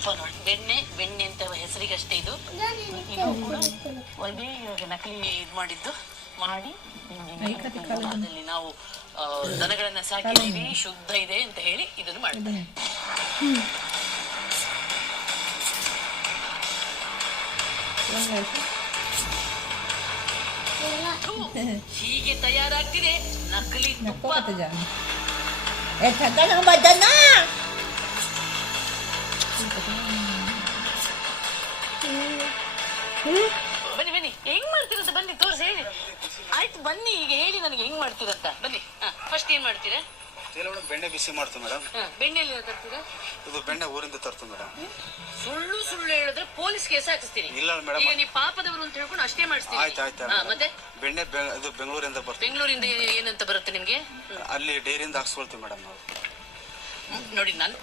ಅಪ್ಪ ನೋಡಿ ಬೆಣ್ಣೆ ಅಂತ ಹೆಸರಿಗಷ್ಟೇ ಇದು ಕೂಡ ಒಂದೇ ಇವಾಗ ನಕಲಿ ಇದು ಮಾಡಿದ್ದು ಮಾಡಿ ಅದರಲ್ಲಿ ನಾವು ದನಗಳನ್ನ ಸಾಕಿದ್ದೀವಿ ಶುದ್ಧ ಇದೆ ಅಂತ ಹೇಳಿ ಇದನ್ನು ಮಾಡ್ತಾರೆ. ಹೀಗೆ ತಯಾರಾಗ್ತಿದೆ ನಕಲಿ ತುಪ್ಪ. ಬನ್ನಿ ಬನ್ನಿ ಹೆಂಗ್ ಮಾಡ್ತೀರಂತ ಬನ್ನಿ ತೋರಿಸಿ ಹೇಳಿ. ಆಯ್ತು ಬನ್ನಿ ಈಗ ಹೇಳಿ ನನಗೆ ಹೆಂಗ್ ಮಾಡ್ತೀರಂತ ಬನ್ನಿ. ಫಸ್ಟ್ ಏನ್ ಮಾಡ್ತೀರಾ? ಬೆಣ್ಣೆ ಬಿಸಿ ಮಾಡ್ತೀವಿ ಮೇಡಮ್. ಬೆಣ್ಣೆಲ್ಲಿ ತರ್ತೀರಾ? ಇದು ಬೆಣ್ಣೆ ಊರಿಂದ ತರ್ತೀವಿ ಮೇಡಮ್. ಸುಳ್ಳು ಹೇಳಿದ್ರೆ ಪೊಲೀಸ್ ಕೇಸ್ ಹಾಕಿಸ್ತೀನಿ. ಇಲ್ಲ ಮೇಡಮ್, ಈಗ ನೀವು ಪಾಪದವರು ಅಂತ ಹೇಳ್ಕೊಂಡು ಅಷ್ಟೇ ಮಾಡಿಸ್ತೀನಿ. ಆಯ್ತು. ಮತ್ತೆ ಬೆಣ್ಣೆ ಇದು ಬೆಂಗಳೂರಿಂದ ಬರ್ತದೆ. ಬೆಂಗಳೂರಿಂದ ಏನಂತ ಬರುತ್ತೆ ನಿಮ್ಗೆ? ಅಲ್ಲಿ ಡೈರಿಯಿಂದ ಹಾಕ್ಸ್ಕೊಳ್ತೀವಿ ಮೇಡಮ್ ನಾವು. ನೋಡಿ ನಾನು